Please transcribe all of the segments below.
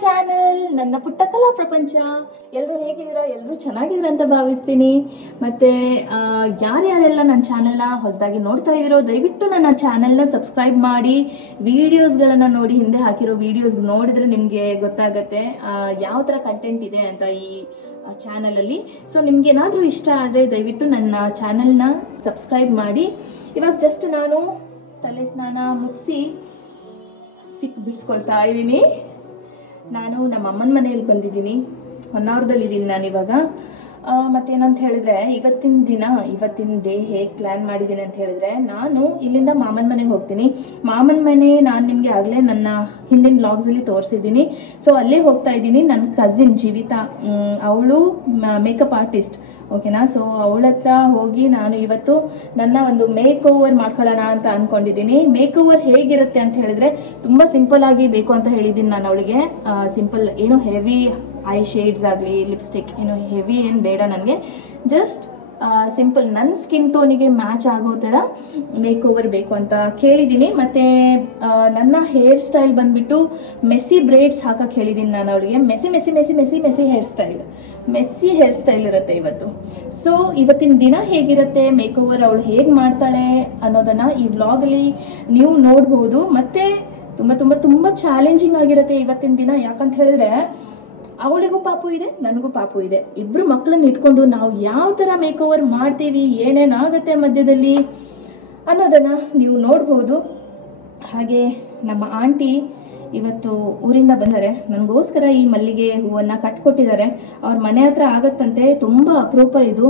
Channel ನನ್ನ ಪುಟ್ಟ ಕಲಾ ಪ್ರಪಂಚ. ಎಲ್ಲರೂ ಹೇಗಿದ್ದೀರಾ? ಎಲ್ಲರೂ ಚೆನ್ನಾಗಿದ್ದೀರಾ ಅಂತ ಭಾವಿಸ್ತೀನಿ. ಮತ್ತು ಯಾರ್ಯಾರೆಲ್ಲ ನನ್ನ ಚಾನಲ್ನ ಹೊಸದಾಗಿ ನೋಡ್ತಾ ಇದ್ದೀರೋ ದಯವಿಟ್ಟು ನನ್ನ ಚಾನಲ್ನ ಸಬ್ಸ್ಕ್ರೈಬ್ ಮಾಡಿ. ವೀಡಿಯೋಸ್ಗಳನ್ನು ನೋಡಿ, ಹಿಂದೆ ಹಾಕಿರೋ ವೀಡಿಯೋಸ್ ನೋಡಿದ್ರೆ ನಿಮಗೆ ಗೊತ್ತಾಗುತ್ತೆ ಯಾವ ಥರ ಕಂಟೆಂಟ್ ಇದೆ ಅಂತ ಈ ಚಾನಲಲ್ಲಿ. ಸೊ ನಿಮ್ಗೇನಾದರೂ ಇಷ್ಟ ಆದರೆ ದಯವಿಟ್ಟು ನನ್ನ ಚಾನಲ್ನ ಸಬ್ಸ್ಕ್ರೈಬ್ ಮಾಡಿ. ಇವಾಗ ಜಸ್ಟ್ ನಾನು ತಲೆ ಸ್ನಾನ ಮುಗಿಸಿ ಬಿಡಿಸ್ಕೊಳ್ತಾ ಇದ್ದೀನಿ. ನಾನು ನಮ್ಮ ಅಮ್ಮನ ಮನೆಯಲ್ಲಿ ಬಂದಿದ್ದೀನಿ, ಹೊನ್ನಾವರದಲ್ಲಿದ್ದೀನಿ ನಾನಿವಾಗ. ಮತ್ತೇನಂತ ಹೇಳಿದ್ರೆ ಇವತ್ತಿನ ಡೇ ಹೇಗೆ ಪ್ಲ್ಯಾನ್ ಮಾಡಿದ್ದೀನಿ ಅಂತ ಹೇಳಿದ್ರೆ, ನಾನು ಇಲ್ಲಿಂದ ಮಾಮನ ಮನೆಗೆ ಹೋಗ್ತೀನಿ. ಮಾಮನ ಮನೆ ನಾನು ನಿಮಗೆ ಆಗಲೇ ನನ್ನ ಹಿಂದಿನ ಬ್ಲಾಗ್ಸಲ್ಲಿ ತೋರಿಸಿದ್ದೀನಿ. ಸೊ ಅಲ್ಲೇ ಹೋಗ್ತಾ ಇದ್ದೀನಿ. ನನ್ನ ಕಸಿನ್ ಜೀವಿತಾ, ಅವಳು ಮೇಕಪ್ ಆರ್ಟಿಸ್ಟ್, ಓಕೆನಾ. ಸೊ ಅವಳ ಹತ್ರ ಹೋಗಿ ನಾನು ಇವತ್ತು ನನ್ನ ಒಂದು ಮೇಕ್ ಓವರ್ ಮಾಡ್ಕೊಳ್ಳೋಣ ಅಂತ ಅಂದ್ಕೊಂಡಿದ್ದೀನಿ. ಮೇಕ್ ಓವರ್ ಹೇಗಿರುತ್ತೆ ಅಂತ ಹೇಳಿದ್ರೆ, ತುಂಬ ಸಿಂಪಲ್ ಆಗಿ ಬೇಕು ಅಂತ ಹೇಳಿದ್ದೀನಿ ನಾನು ಅವಳಿಗೆ. ಸಿಂಪಲ್, ಏನು ಹೆವಿ ಐ ಶೇಡ್ಸ್ ಆಗಲಿ, ಲಿಪ್ಸ್ಟಿಕ್ ಏನು ಹೆವಿ ಏನು ಬೇಡ ನನಗೆ. ಜಸ್ಟ್ ಸಿಂಪಲ್ ನನ್ನ ಸ್ಕಿನ್ ಟೋನಿಗೆ ಮ್ಯಾಚ್ ಆಗೋ ಥರ ಮೇಕ್ ಓವರ್ ಬೇಕು ಅಂತ ಕೇಳಿದ್ದೀನಿ. ಮತ್ತು ನನ್ನ ಹೇರ್ ಸ್ಟೈಲ್ ಬಂದುಬಿಟ್ಟು ಮೆಸ್ಸಿ ಬ್ರೇಡ್ಸ್ ಹಾಕಕ್ಕೆ ಹೇಳಿದ್ದೀನಿ ನಾನು ಅವಳಿಗೆ. ಮೆಸ್ಸಿ ಹೇರ್ ಸ್ಟೈಲ್ ಇರುತ್ತೆ ಇವತ್ತು. ಸೊ ಇವತ್ತಿನ ದಿನ ಹೇಗಿರುತ್ತೆ, ಮೇಕ್ ಓವರ್ ಅವಳು ಹೇಗೆ ಮಾಡ್ತಾಳೆ ಅನ್ನೋದನ್ನು ಈ ವ್ಲಾಗಲ್ಲಿ ನೀವು ನೋಡ್ಬೋದು. ಮತ್ತು ತುಂಬ ತುಂಬ ತುಂಬ ಚಾಲೆಂಜಿಂಗ್ ಆಗಿರುತ್ತೆ ಇವತ್ತಿನ ದಿನ. ಯಾಕಂತ ಹೇಳಿದ್ರೆ, ಅವಳಿಗೂ ಪಾಪು ಇದೆ, ನನಗೂ ಪಾಪು ಇದೆ. ಇಬ್ಬರು ಮಕ್ಕಳನ್ನ ಇಟ್ಕೊಂಡು ನಾವು ಯಾವ ಥರ ಮೇಕ್ ಓವರ್ ಮಾಡ್ತೀವಿ, ಏನೇನಾಗುತ್ತೆ ಮಧ್ಯದಲ್ಲಿ ಅನ್ನೋದನ್ನು ನೀವು ನೋಡ್ಬೋದು. ಹಾಗೆ ನಮ್ಮ ಆಂಟಿ ಇವತ್ತು ಊರಿಂದ ಬಂದರೆ ನನಗೋಸ್ಕರ ಈ ಮಲ್ಲಿಗೆ ಹೂವನ್ನು ಕಟ್ಕೊಟ್ಟಿದ್ದಾರೆ. ಅವ್ರ ಮನೆ ಹತ್ರ ಆಗತ್ತಂತೆ. ತುಂಬ ಅಪರೂಪ ಇದು,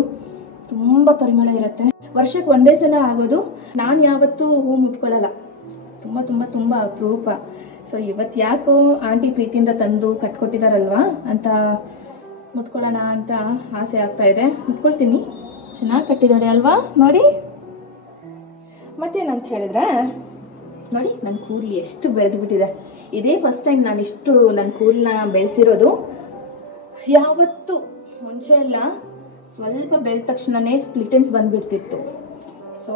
ತುಂಬ ಪರಿಮಳ ಇರುತ್ತೆ. ವರ್ಷಕ್ಕೆ ಒಂದೇ ಸಲ ಆಗೋದು. ನಾನು ಯಾವತ್ತೂ ಹೂ ಮುಟ್ಕೊಳ್ಳಲ್ಲ, ತುಂಬ ತುಂಬ ತುಂಬ ಅಪರೂಪ. ಸೊ ಇವತ್ತು ಯಾಕೋ ಆಂಟಿ ಪ್ರೀತಿಯಿಂದ ತಂದು ಕಟ್ಕೊಟ್ಟಿದ್ದಾರಲ್ವಾ ಅಂತ ಮುಟ್ಕೊಳ್ಳೋಣ ಅಂತ ಆಸೆ ಆಗ್ತಾ ಇದೆ. ಮುಟ್ಕೊಳ್ತೀನಿ. ಚೆನ್ನಾಗಿ ಕಟ್ಟಿದ್ದಾರೆ ಅಲ್ವಾ, ನೋಡಿ. ಮತ್ತೇನಂತ ಹೇಳಿದ್ರೆ, ನೋಡಿ ನನ್ನ ಕೂದಲು ಎಷ್ಟು ಬೆಳೆದುಬಿಟ್ಟಿದೆ. ಇದೇ ಫಸ್ಟ್ ಟೈಮ್ ನಾನು ಇಷ್ಟು ನನ್ನ ಕೂದಲನ್ನ ಬೆಳೆಸಿರೋದು. ಯಾವತ್ತೂ ಮುಂಚೆ ಎಲ್ಲ ಸ್ವಲ್ಪ ಬೆಳೆದ ತಕ್ಷಣವೇ ಸ್ಪ್ಲಿಟೆನ್ಸ್ ಬಂದುಬಿಡ್ತಿತ್ತು. ಸೊ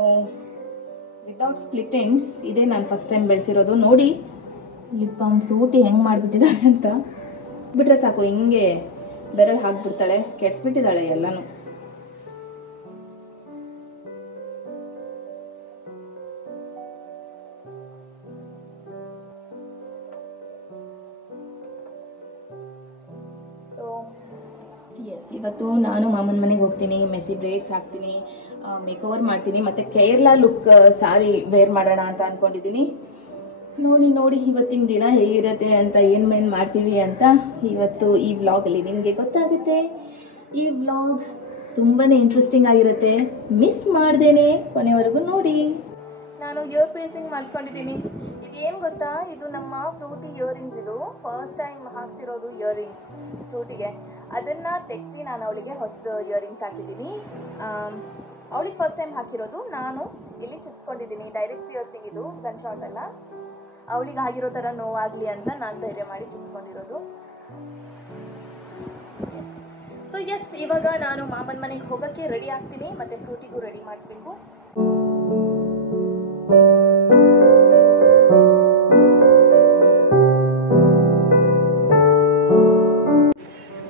ವಿದೌಟ್ ಸ್ಪ್ಲಿಟೆನ್ಸ್ ಇದೇ ನಾನು ಫಸ್ಟ್ ಟೈಮ್ ಬೆಳೆಸಿರೋದು. ನೋಡಿ ಲಿಪ್ ಬಾಮ್ ಫ್ರೂಟಿ ಹೆಂಗೆ ಮಾಡಿಬಿಟ್ಟಿದ್ದಾಳೆ ಅಂತ. ಬಿಟ್ರೆ ಸಾಕು, ಹಿಂಗೆ ಬೆರಳು ಹಾಕ್ಬಿಡ್ತಾಳೆ, ಕೆಡಿಸ್ಬಿಟ್ಟಿದ್ದಾಳೆ ಎಲ್ಲನೂ. ಸೊ ಎಸ್, ಇವತ್ತು ನಾನು ಮಾಮನ ಮನೆಗೆ ಹೋಗ್ತೀನಿ, ಮೆಸ್ಸಿ ಬ್ರೇಡ್ಸ್ ಹಾಕ್ತೀನಿ, ಮೇಕ್ ಓವರ್ ಮಾಡ್ತೀನಿ, ಮತ್ತು ಕೇರಳ ಲುಕ್ ಸಾರಿ ವೇರ್ ಮಾಡೋಣ ಅಂತ ಅಂದ್ಕೊಂಡಿದ್ದೀನಿ. ನೋಡಿ ಇವತ್ತಿನ ದಿನ ಹೇಗಿರುತ್ತೆ ಅಂತ, ಏನು ಮಾಡ್ತೀವಿ ಅಂತ ಇವತ್ತು ಈ ವ್ಲಾಗಲ್ಲಿ ನಿಮಗೆ ಗೊತ್ತಾಗುತ್ತೆ. ಈ ವ್ಲಾಗ್ ತುಂಬಾ ಇಂಟ್ರೆಸ್ಟಿಂಗ್ ಆಗಿರುತ್ತೆ. ಮಿಸ್ ಮಾಡ್ದೇನೆ ಕೊನೆವರೆಗೂ ನೋಡಿ. ನಾನು ಇಯರ್ ಪೀಸಿಂಗ್ ಮಾಡಿಸ್ಕೊಂಡಿದ್ದೀನಿ. ಇದೇನು ಗೊತ್ತಾ, ಇದು ನಮ್ಮ ಫ್ರೂಟಿ ಇಯರಿಂಗ್ಸ್. ಇದು ಫಸ್ಟ್ ಟೈಮ್ ಹಾಕ್ಸಿರೋದು ಇಯರಿಂಗ್ಸ್ ಫ್ರೂಟಿಗೆ. ಅದನ್ನು ತೆಗೆಸಿ ನಾನು ಅವಳಿಗೆ ಹೊಸದು ಇಯರಿಂಗ್ಸ್ ಹಾಕಿದ್ದೀನಿ. ಅವಳಿಗೆ ಫಸ್ಟ್ ಟೈಮ್ ಹಾಕಿರೋದು. ನಾನು ಇಲ್ಲಿ ಚುಚ್ಕೊಂಡಿದ್ದೀನಿ. ಡೈರೆಕ್ಟ್ ಪಿಯರ್ಸಿಂಗ್ ಇದು, ಗನ್ ಶಾಟ್ ಅಲ್ಲ. ಅವಳಿಗೆ ಆಗಿರೋ ಥರ ನೋವಾಗಲಿ ಅಂತ ನಾನು ಧೈರ್ಯ ಮಾಡಿ ಚುಚ್ಕೊಂಡಿರೋದು. ಸೊ ಎಸ್, ಇವಾಗ ನಾನು ಮಾಮನ ಮನೆಗೆ ಹೋಗೋಕ್ಕೆ ರೆಡಿ ಆಗ್ತೀನಿ, ಮತ್ತು ಫ್ರೂಟಿಗೂ ರೆಡಿ ಮಾಡಿಸ್ಬೇಕು.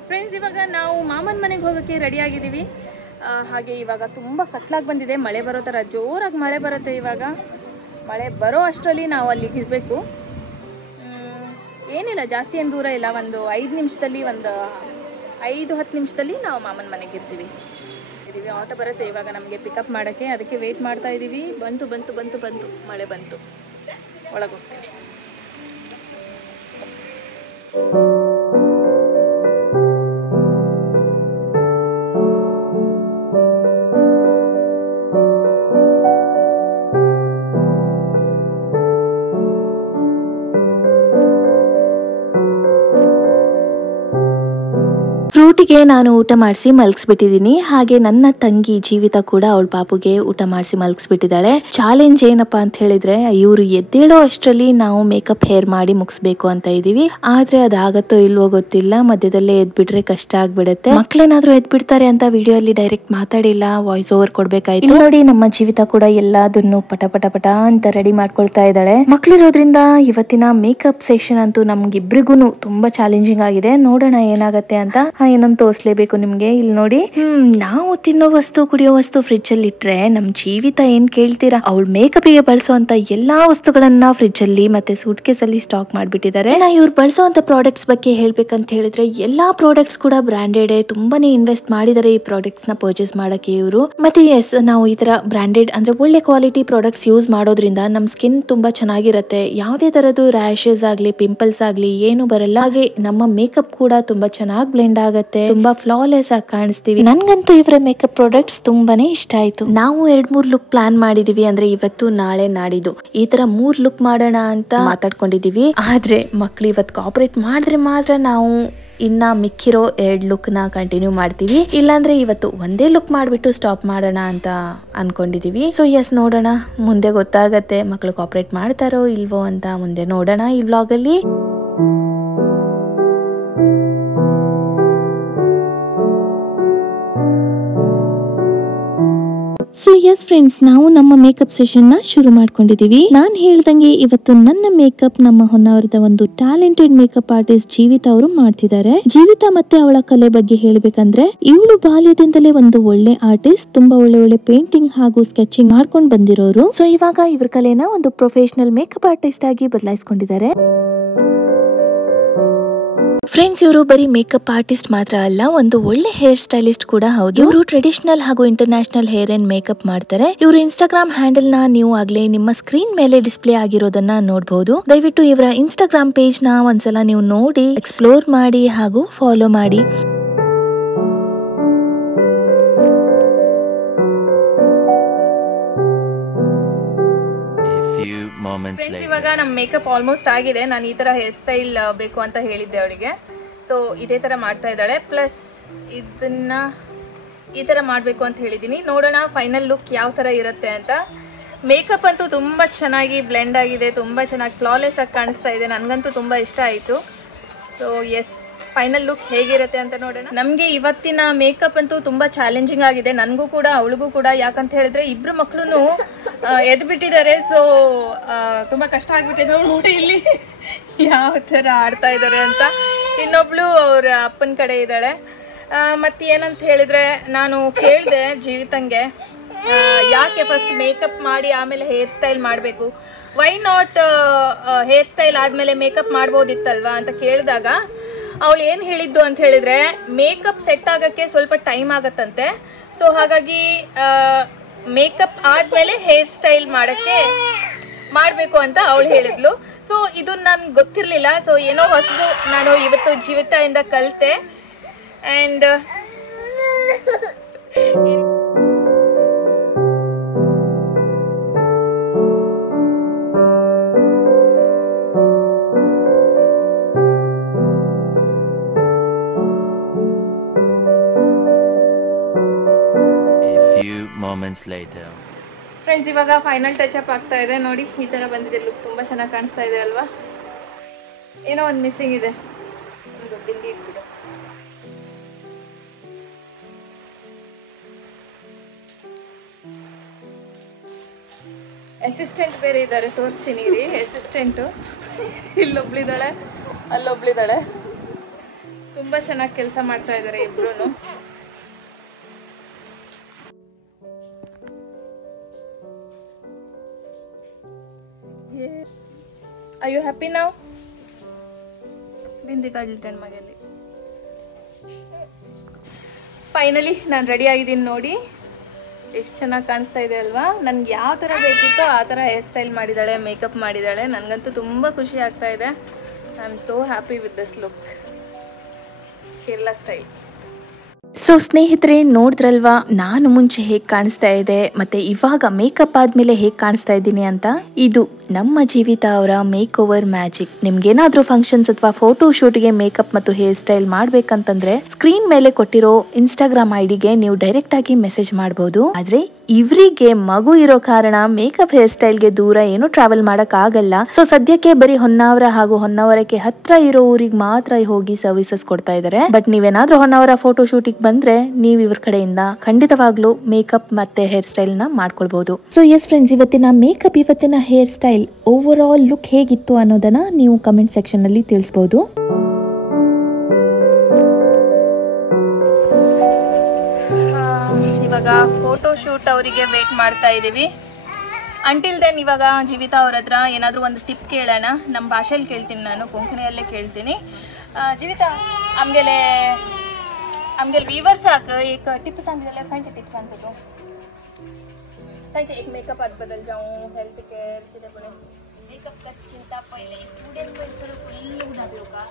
ಫ್ರೆಂಡ್ಸ್, ಇವಾಗ ನಾವು ಮಾಮನ ಮನೆಗೆ ಹೋಗೋಕ್ಕೆ ರೆಡಿ ಆಗಿದ್ದೀವಿ. ಹಾಗೆ ಇವಾಗ ತುಂಬ ಕತ್ಲಾಗಿ ಬಂದಿದೆ. ಮಳೆ ಬರೋ ಥರ ಜೋರಾಗಿ ಮಳೆ ಬರುತ್ತೆ. ಇವಾಗ ಮಳೆ ಬರೋ ಅಷ್ಟರಲ್ಲಿ ನಾವು ಅಲ್ಲಿಗೆ ಇರಬೇಕು. ಏನಿಲ್ಲ, ಜಾಸ್ತಿ ಏನು ದೂರ ಇಲ್ಲ. ಒಂದು 5 ನಿಮಿಷದಲ್ಲಿ, ಒಂದು 5-10 ನಿಮಿಷದಲ್ಲಿ ನಾವು ಮಾಮನ ಮನೆಗೆ ಇರ್ತೀವಿ. ಆಟೋ ಬರುತ್ತೆ ಇವಾಗ ನಮಗೆ ಪಿಕಪ್ ಮಾಡೋಕ್ಕೆ, ಅದಕ್ಕೆ ವೆಯ್ಟ್ ಮಾಡ್ತಾ ಇದ್ದೀವಿ. ಬಂತು ಮಳೆ ಬಂತು. ಒಳಗೆ ಹೋಗ್ತೀವಿ. ಸೂಟಿಗೆ ನಾನು ಊಟ ಮಾಡಿಸಿ ಮಲಗಿಸ್ಬಿಟ್ಟಿದ್ದೀನಿ. ಹಾಗೆ ನನ್ನ ತಂಗಿ ಜೀವಿತ ಕೂಡ ಅವಳ ಪಾಪುಗೆ ಊಟ ಮಾಡಿಸಿ ಮಲಗಿಸ್ಬಿಟ್ಟಿದ್ದಾಳೆ. ಚಾಲೆಂಜ್ ಏನಪ್ಪಾ ಅಂತ ಹೇಳಿದ್ರೆ ಇವರು ಎದ್ದೇಳೋ ಅಷ್ಟರಲ್ಲಿ ನಾವು ಮೇಕಪ್ ಹೇರ್ ಮಾಡಿ ಮುಗಿಸ್ಬೇಕು ಅಂತ ಇದೀವಿ. ಆದ್ರೆ ಅದಾಗತ್ತೋ ಇಲ್ವೋ ಗೊತ್ತಿಲ್ಲ, ಮಧ್ಯದಲ್ಲೇ ಎದ್ಬಿಟ್ರೆ ಕಷ್ಟ ಆಗ್ಬಿಡುತ್ತೆ. ಮಕ್ಳೇನಾದ್ರೂ ಎದ್ಬಿಡ್ತಾರೆ ಅಂತ ವಿಡಿಯೋ ಅಲ್ಲಿ ಡೈರೆಕ್ಟ್ ಮಾತಾಡಿಲ್ಲ, ವಾಯ್ಸ್ ಓವರ್ ಕೊಡ್ಬೇಕಾಯ್ತು. ಇಲ್ಲಿ ನೋಡಿ ನಮ್ಮ ಜೀವಿತ ಕೂಡ ಎಲ್ಲದನ್ನು ಪಟ ಪಟ ಪಟ ಅಂತ ರೆಡಿ ಮಾಡ್ಕೊಳ್ತಾ ಇದ್ದಾಳೆ. ಮಕ್ಳಿರೋದ್ರಿಂದ ಇವತ್ತಿನ ಮೇಕಪ್ ಸೆಷನ್ ಅಂತೂ ನಮ್ಗಿಬ್ರಿಗೂನು ತುಂಬಾ ಚಾಲೆಂಜಿಂಗ್ ಆಗಿದೆ. ನೋಡೋಣ ಏನಾಗತ್ತೆ ಅಂತ. ಏನೊಂದು ತೋರ್ಸ್ಲೇಬೇಕು ನಿಮ್ಗೆ. ಇಲ್ಲಿ ನೋಡಿ, ನಾವು ತಿನ್ನೋ ವಸ್ತು ಕುಡಿಯೋ ವಸ್ತು ಫ್ರಿಡ್ಜ್ ಅಲ್ಲಿ ಇಟ್ರೆ ನಮ್ ಜೀವಿತ ಏನ್ ಕೇಳ್ತೀರಾ, ಅವಳು ಮೇಕಪ್ ಗೆ ಬಳಸುವಂತ ಎಲ್ಲಾ ವಸ್ತುಗಳನ್ನ ಫ್ರಿಡ್ಜ್ ಅಲ್ಲಿ ಮತ್ತೆ ಸೂಟ್ ಕೇಸ್ ಅಲ್ಲಿ ಸ್ಟಾಕ್ ಮಾಡ್ಬಿಟ್ಟಿದ್ದಾರೆ. ಇವ್ರು ಬಳಸುವಂತ ಪ್ರಾಡಕ್ಟ್ಸ್ ಬಗ್ಗೆ ಹೇಳ್ಬೇಕಂತ ಹೇಳಿದ್ರೆ ಎಲ್ಲಾ ಪ್ರಾಡಕ್ಟ್ಸ್ ಕೂಡ ಬ್ರಾಂಡೆಡ್, ತುಂಬಾನೇ ಇನ್ವೆಸ್ಟ್ ಮಾಡಿದ್ದಾರೆ ಈ ಪ್ರಾಡಕ್ಟ್ಸ್ ನ ಪರ್ಚೇಸ್ ಮಾಡಕ್ಕೆ ಇವರು. ಮತ್ತೆ ಎಸ್, ನಾವು ಈ ತರ ಬ್ರಾಂಡೆಡ್ ಅಂದ್ರೆ ಒಳ್ಳೆ ಕ್ವಾಲಿಟಿ ಪ್ರಾಡಕ್ಟ್ಸ್ ಯೂಸ್ ಮಾಡೋದ್ರಿಂದ ನಮ್ ಸ್ಕಿನ್ ತುಂಬಾ ಚೆನ್ನಾಗಿರುತ್ತೆ. ಯಾವುದೇ ತರದ್ದು ರ್ಯಾಶಸ್ ಆಗ್ಲಿ ಪಿಂಪಲ್ಸ್ ಆಗ್ಲಿ ಏನು ಬರಲ್ಲ. ಹಾಗೆ ನಮ್ಮ ಮೇಕಪ್ ಕೂಡ ತುಂಬಾ ಚೆನ್ನಾಗಿ ಬ್ಲೆಂಡ್ ಆಗುತ್ತೆ, ತುಂಬಾ ಫ್ಲಾಲೆಸ್ ಆಗಿ ಕಾಣಿಸ್ತೀವಿ. ನನ್ಗಂತೂ ಇವರ ಮೇಕಪ್ ಪ್ರಾಡಕ್ಟ್ಸ್ ತುಂಬಾನೇ ಇಷ್ಟ ಆಯ್ತು. ನಾವು 2-3 ಲುಕ್ ಪ್ಲಾನ್ ಮಾಡಿದೀವಿ, ಅಂದ್ರೆ ಇವತ್ತು ನಾಳೆ ನಾಡಿದ್ದು ಈ ತರ 3 ಲುಕ್ ಮಾಡೋಣ ಅಂತ ಮಾತಾಡ್ಕೊಂಡಿದೀವಿ. ಆದ್ರೆ ಮಕ್ಳು ಇವತ್ತು ಕಾಪರೇಟ್ ಮಾಡಿದ್ರೆ ಮಾತ್ರ ನಾವು ಇನ್ನ ಮಿಕ್ಕಿರೋ 2 ಲುಕ್ ನ ಕಂಟಿನ್ಯೂ ಮಾಡ್ತೀವಿ. ಇಲ್ಲಾಂದ್ರೆ ಇವತ್ತು ಒಂದೇ ಲುಕ್ ಮಾಡ್ಬಿಟ್ಟು ಸ್ಟಾಪ್ ಮಾಡೋಣ ಅಂತ ಅನ್ಕೊಂಡಿದೀವಿ. ಸೊ ಎಸ್, ನೋಡೋಣ ಮುಂದೆ ಗೊತ್ತಾಗತ್ತೆ ಮಕ್ಳು ಕಾಪರೇಟ್ ಮಾಡ್ತಾರೋ ಇಲ್ವೋ ಅಂತ. ಮುಂದೆ ನೋಡೋಣ ಈ ವ್ಲಾಗ್ ಅಲ್ಲಿ. ಸೊ ಎಸ್ ಫ್ರೆಂಡ್ಸ್, ನಾವು ನಮ್ಮ ಮೇಕಪ್ ಸೆಷನ್ ನ ಶುರು ಮಾಡ್ಕೊಂಡಿದೀವಿ. ನಾನ್ ಹೇಳ್ದಂಗೆ ಇವತ್ತು ನನ್ನ ಮೇಕಪ್ ನಮ್ಮ ಹೊನ್ನಾವರದ ಒಂದು ಟ್ಯಾಲೆಂಟೆಡ್ ಮೇಕಪ್ ಆರ್ಟಿಸ್ಟ್ ಜೀವಿತ ಅವರು ಮಾಡ್ತಿದ್ದಾರೆ. ಜೀವಿತ ಮತ್ತೆ ಅವಳ ಕಲೆ ಬಗ್ಗೆ ಹೇಳ್ಬೇಕಂದ್ರೆ ಇವಳು ಬಾಲ್ಯದಿಂದಲೇ ಒಂದು ಒಳ್ಳೆ ಆರ್ಟಿಸ್ಟ್, ತುಂಬಾ ಒಳ್ಳೆ ಪೇಂಟಿಂಗ್ ಹಾಗೂ ಸ್ಕೆಚಿಂಗ್ ಮಾಡ್ಕೊಂಡು ಬಂದಿರೋರು. ಸೊ ಇವಾಗ ಇವ್ರ ಕಲೆನ ಒಂದು ಪ್ರೊಫೆಷನಲ್ ಮೇಕಪ್ ಆರ್ಟಿಸ್ಟ್ ಆಗಿ ಬದಲಾಯಿಸ್ಕೊಂಡಿದ್ದಾರೆ. ಫ್ರೆಂಡ್ಸ್, ಇವರು ಬರೀ ಮೇಕಪ್ ಆರ್ಟಿಸ್ಟ್ ಮಾತ್ರ ಅಲ್ಲ, ಒಂದು ಒಳ್ಳೆ ಹೇರ್ ಸ್ಟೈಲಿಸ್ಟ್ ಕೂಡ ಹೌದು. ಇವರು ಟ್ರೆಡಿಷನಲ್ ಹಾಗೂ ಇಂಟರ್ನ್ಯಾಷನಲ್ ಹೇರ್ ಅಂಡ್ ಮೇಕಪ್ ಮಾಡ್ತಾರೆ. ಇವರು ಇನ್ಸ್ಟಾಗ್ರಾಮ್ ಹ್ಯಾಂಡಲ್ ನ ನೀವು ಆಗ್ಲೇ ನಿಮ್ಮ ಸ್ಕ್ರೀನ್ ಮೇಲೆ ಡಿಸ್ಪ್ಲೇ ಆಗಿರೋದನ್ನ ನೋಡಬಹುದು. ದಯವಿಟ್ಟು ಇವರ ಇನ್ಸ್ಟಾಗ್ರಾಮ್ ಪೇಜ್ ನ ಒಂದ್ಸಲ ನೀವು ನೋಡಿ ಎಕ್ಸ್ಪ್ಲೋರ್ ಮಾಡಿ ಹಾಗೂ ಫಾಲೋ ಮಾಡಿ. ಇವಾಗ ನಮ್ಮ ಮೇಕಪ್ ಆಲ್ಮೋಸ್ಟ್ ಆಗಿದೆ. ನಾನು ಈ ತರ ಹೇರ್ ಸ್ಟೈಲ್ ಬೇಕು ಅಂತ ಹೇಳಿದ್ದೆ ಅವಳಿಗೆ. ಸೊ ಇದೇ ತರ ಮಾಡ್ತಾ ಇದ್ದಾಳೆ. ಪ್ಲಸ್ ಇದನ್ನ ಈ ತರ ಮಾಡಬೇಕು ಅಂತ ಹೇಳಿದ್ದೀನಿ. ನೋಡೋಣ ಫೈನಲ್ ಲುಕ್ ಯಾವ ತರ ಇರುತ್ತೆ ಅಂತ. ಮೇಕಪ್ ಅಂತೂ ತುಂಬಾ ಚೆನ್ನಾಗಿ ಬ್ಲೆಂಡ್ ಆಗಿದೆ, ತುಂಬಾ ಚೆನ್ನಾಗಿ ಫ್ಲಾಲೆಸ್ ಆಗಿ ಕಾಣಿಸ್ತಾ ಇದೆ. ನನಗಂತೂ ತುಂಬಾ ಇಷ್ಟ ಆಯಿತು. ಸೊ ಎಸ್, ಫೈನಲ್ ಲುಕ್ ಹೇಗಿರುತ್ತೆ ಅಂತ ನೋಡೋಣ. ನಮಗೆ ಇವತ್ತಿನ ಮೇಕಪ್ ಅಂತೂ ತುಂಬಾ ಚಾಲೆಂಜಿಂಗ್ ಆಗಿದೆ, ನನಗೂ ಕೂಡ ಅವಳಿಗೂ ಕೂಡ. ಯಾಕಂತ ಹೇಳಿದ್ರೆ ಇಬ್ರು ಮಕ್ಳು ಎದ್ದು ಬಿಟ್ಟಿದ್ದಾರೆ. ಸೊ ತುಂಬಾ ಕಷ್ಟ ಆಗ್ಬಿಟ್ಟಿದೆ. ನೋಡಿ ಇಲ್ಲಿ ಯಾವ ತರ ಆಡ್ತಾ ಇದ್ದಾರೆ ಅಂತ. ಇನ್ನೊಬ್ಳು ಅವ್ರ ಅಪ್ಪನ ಕಡೆ ಇದ್ದಾಳೆ. ಮತ್ತೆ ಏನಂತ ಹೇಳಿದ್ರೆ, ನಾನು ಕೇಳಿದೆ ಜೀವಿತಂಗೆ ಯಾಕೆ ಫಸ್ಟ್ ಮೇಕಪ್ ಮಾಡಿ ಆಮೇಲೆ ಹೇರ್ ಸ್ಟೈಲ್ ಮಾಡಬೇಕು, ವೈ ನಾಟ್ ಹೇರ್ ಸ್ಟೈಲ್ ಆದ್ಮೇಲೆ ಮೇಕಪ್ ಮಾಡ್ಬೋದಿತ್ತಲ್ವಾ ಅಂತ ಕೇಳಿದಾಗ ಅವಳು ಏನು ಹೇಳಿದ್ದು ಅಂತ ಹೇಳಿದ್ರೆ, ಮೇಕಪ್ ಸೆಟ್ ಆಗಕ್ಕೆ ಸ್ವಲ್ಪ ಟೈಮ್ ಆಗತ್ತಂತೆ. ಸೊ ಹಾಗಾಗಿ ಮೇಕಪ್ ಆದ್ಮೇಲೆ ಹೇರ್ ಸ್ಟೈಲ್ ಮಾಡಬೇಕು ಅಂತ ಅವಳು ಹೇಳಿದ್ಲು. ಸೊ ಇದು ನನ್ಗೆ ಗೊತ್ತಿರಲಿಲ್ಲ. ಸೊ ಏನೋ ಹೊಸದು ನಾನು ಇವತ್ತು ಜೀವಿತದಿಂದ ಕಲಿತೆ. ಆ್ಯಂಡ್ ಫ್ರೆಂಡ್ಸ್, ಇವಾಗ ಫೈನಲ್ ಟಚ್ ಅಪ್ ಆಗ್ತಾ ಇದೆ. ನೋಡಿ ಈ ತರ ಬಂದಿದೆ ಲುಕ್. ತುಂಬಾ ಚೆನ್ನಾಗಿ ಕಾಣಿಸ್ತಾ ಇದೆ ಅಲ್ವಾ? ಏನೋ ಒಂದು ಮಿಸ್ಸಿಂಗ್ ಇದೆ. ಒಂದು ಬಿಂದಿ ಇಟ್ಬಿಡು. ಅಸಿಸ್ಟೆಂಟ್ ಬೇರೆ ಇದ್ದಾರೆ, ತೋರಿಸ್ತೀನಿ ರೀ. ಅಸಿಸ್ಟೆಂಟು ಇಲ್ಲೊಬ್ಳಿದ್ದಾಳೆ, ಅಲ್ಲೊಬ್ಳಿದ್ದಾಳೆ. ತುಂಬಾ ಚೆನ್ನಾಗಿ ಕೆಲಸ ಮಾಡ್ತಾ ಇದ್ದಾರೆ ಇಬ್ರು. Are you happy now? ಬಿಂದಿ ಕಡ್ಲಿಟನ್ ಮಗಲ್ಲಿ. ಫೈನಲಿ ನಾನು ರೆಡಿ ಆಗಿದ್ದೀನಿ. ನೋಡಿ ಎಷ್ಟು ಚೆನ್ನಾಗಿ ಕಾಣಿಸ್ತಾ ಇದೆ ಅಲ್ವಾ? ನನ್ಗೆ ಯಾವ ಥರ ಬೇಕಿತ್ತೋ ಆ ಥರ ಹೇರ್ ಸ್ಟೈಲ್ ಮಾಡಿದ್ದಾಳೆ, ಮೇಕಪ್ ಮಾಡಿದ್ದಾಳೆ. ನನಗಂತೂ ತುಂಬ ಖುಷಿ ಆಗ್ತಾ ಇದೆ. I am so happy with this look, Kerala style. So ಸ್ನೇಹಿತರೆ, ನೋಡಿದ್ರಲ್ವಾ ನಾನು ಮುಂಚೆ ಹೇಗೆ ಕಾಣಿಸ್ತಾ ಇದೆ ಮತ್ತೆ ಇವಾಗ ಮೇಕಪ್ ಆದ್ಮೇಲೆ ಹೇಗೆ ಕಾಣಿಸ್ತಾ ಇದ್ದೀನಿ ಅಂತ. ಇದು ನಮ್ಮ ಜೀವಿತ ಅವರ ಮೇಕ್ ಓವರ್ ಮ್ಯಾಜಿಕ್. ನಿಮ್ಗೇನಾದ್ರೂ ಫಂಕ್ಷನ್ಸ್ ಅಥವಾ ಫೋಟೋ ಶೂಟ್ಗೆ ಮೇಕಪ್ ಮತ್ತು ಹೇರ್ ಸ್ಟೈಲ್ ಮಾಡ್ಬೇಕಂತಂದ್ರೆ ಸ್ಕ್ರೀನ್ ಮೇಲೆ ಕೊಟ್ಟಿರೋ ಇನ್ಸ್ಟಾಗ್ರಾಮ್ ಐಡಿಗೆ ನೀವು ಡೈರೆಕ್ಟ್ ಆಗಿ ಮೆಸೇಜ್ ಮಾಡಬಹುದು. ಆದ್ರೆ ಇವರಿಗೆ ಮಗು ಇರೋ ಕಾರಣ ಮೇಕಪ್ ಹೇರ್ ಸ್ಟೈಲ್ಗೆ ದೂರ ಏನು ಟ್ರಾವೆಲ್ ಮಾಡಕ್ ಆಗಲ್ಲ. ಸೊ ಸದ್ಯಕ್ಕೆ ಬರೀ ಹೊನ್ನಾವರ ಹಾಗೂ ಹೊನ್ನಾವರಕ್ಕೆ ಹತ್ರ ಇರೋ ಊರಿಗೆ ಮಾತ್ರ ಹೋಗಿ ಸರ್ವಿಸಸ್ ಕೊಡ್ತಾ ಇದ್ದಾರೆ. ಬಟ್ ನೀವೇನಾದ್ರೂ ಹೊನ್ನಾವರ ಫೋಟೋ ಶೂಟಿಗೆ ಬಂದ್ರೆ ನೀವು ಇವ್ರ ಕಡೆಯಿಂದ ಖಂಡಿತವಾಗ್ಲೂ ಮೇಕಪ್ ಮತ್ತೆ ಹೇರ್ ಸ್ಟೈಲ್ ನ ಮಾಡ್ಕೊಳ್ಬಹುದು. ಸೊ ಎಸ್ ಫ್ರೆಂಡ್ಸ್, ಇವತ್ತಿನ ಮೇಕಪ್ ಇವತ್ತಿನ hair style over all look ಹೇಗಿತ್ತು ಅನ್ನೋದನ್ನ ನೀವು ಕಮೆಂಟ್ ಸೆಕ್ಷನ್ ಅಲ್ಲಿ ತಿಳಿಸಬಹುದು. ಇವಾಗ ಫೋಟೋ ಶೂಟ್ ಅವರಿಗೆ ವೇಟ್ ಮಾಡ್ತಾ ಇದೀವಿ. ಅಂಟಿಲ್ ದೆನ್ ಇವಾಗ ಜೀವಿತಾ ಅವ್ರ ಹತ್ರ ಏನಾದರೂ ಒಂದು ಟಿಪ್ ಕೇಳೋಣ. ನಮ್ಮ ಭಾಷೆಯಲ್ಲಿ ಕೇಳ್ತೀನಿ, ನಾನು ಕೊಂಕಣಿಯಲ್ಲೇ ಕೇಳ್ತೀನಿ. जीविता आमगेले व्यूवर्स आक एक टिप सांगितलें खंयचे टिप सांगता तूं? तांचे एक मेकअप आत बदल जावं हेल्थ केअर कितें पण मेकअप करता पहिले 2 days पयसर फुल उदक येवका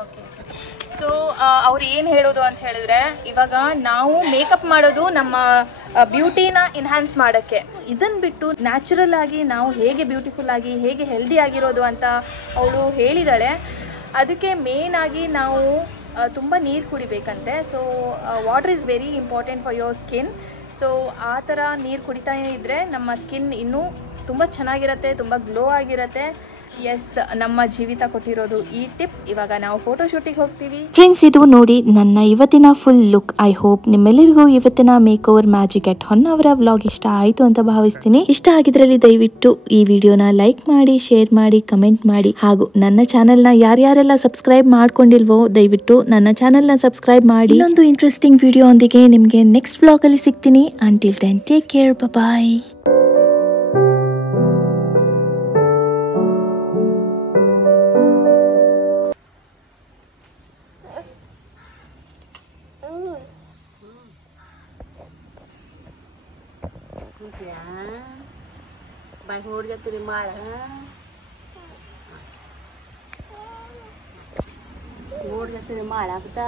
ಓಕೆ. ಸೊ ಅವ್ರು ಏನು ಹೇಳೋದು ಅಂತ ಹೇಳಿದ್ರೆ, ಇವಾಗ ನಾವು ಮೇಕಪ್ ಮಾಡೋದು ನಮ್ಮ ಬ್ಯೂಟಿನ ಎನ್ಹಾನ್ಸ್ ಮಾಡೋಕ್ಕೆ. ಇದನ್ನು ಬಿಟ್ಟು ನ್ಯಾಚುರಲ್ ಆಗಿ ನಾವು ಹೇಗೆ ಬ್ಯೂಟಿಫುಲ್ ಆಗಿ ಹೇಗೆ ಹೆಲ್ದಿ ಆಗಿರೋದು ಅಂತ ಅವಳು ಹೇಳಿದಾಳೆ. ಅದಕ್ಕೆ ಮೇನ್ ಆಗಿ ನಾವು ತುಂಬ ನೀರು ಕುಡಿಬೇಕಂತೆ. So water is very important for your skin. So ಆ ಥರ ನೀರು ಕುಡಿತಾ ಇದ್ದರೆ ನಮ್ಮ ಸ್ಕಿನ್ ಇನ್ನೂ ತುಂಬ ಚೆನ್ನಾಗಿರುತ್ತೆ, ತುಂಬ ಗ್ಲೋ ಆಗಿರುತ್ತೆ. ಎಸ್, ನಮ್ಮ ಜೀವಿತ ಕೊಟ್ಟಿರೋದು ಈ ಟಿಪ್. ಇವಾಗ ನಾವು ಫೋಟೋ ಶೂಟಿಗೆ ಹೋಗ್ತೀವಿ. ಫ್ರೆಂಡ್ಸ್, ಇದು ನೋಡಿ ನನ್ನ ಇವತ್ತಿನ ಫುಲ್ ಲುಕ್. ಐ ಹೋಪ್ ನಿಮ್ಮೆಲ್ಲರಿಗೂ ಇವತ್ತಿನ make over magic at Honnavar vlog ಇಷ್ಟ ಆಯಿತು ಅಂತ ಭಾವಿಸ್ತೀನಿ. ಇಷ್ಟ ಆಗಿದ್ರಲ್ಲಿ ದಯವಿಟ್ಟು ಈ ವಿಡಿಯೋನ ಲೈಕ್ ಮಾಡಿ, ಶೇರ್ ಮಾಡಿ, ಕಮೆಂಟ್ ಮಾಡಿ. ಹಾಗೂ ನನ್ನ ಚಾನೆಲ್ನ ಯಾರ್ಯಾರೆಲ್ಲ ಸಬ್ಸ್ಕ್ರೈಬ್ ಮಾಡ್ಕೊಂಡಿಲ್ವೋ ದಯವಿಟ್ಟು ನನ್ನ ಚಾನೆಲ್ನ ಸಬ್ಸ್ಕ್ರೈಬ್ ಮಾಡಿ. ಇನ್ನೊಂದು ಇಂಟ್ರೆಸ್ಟಿಂಗ್ ವಿಡಿಯೋ ಒಂದಿಗೆ ನಿಮಗೆ ನೆಕ್ಸ್ಟ್ ವ್ಲಾಗಲ್ಲಿ ಸಿಗ್ತೀನಿ. ಅಂಟಿಲ್ ದೆನ್ ಟೇಕ್ ಕೇರ್, ಬಾಯ್. Bài hôn cho tôi mà là hôn cho tôi mà là ta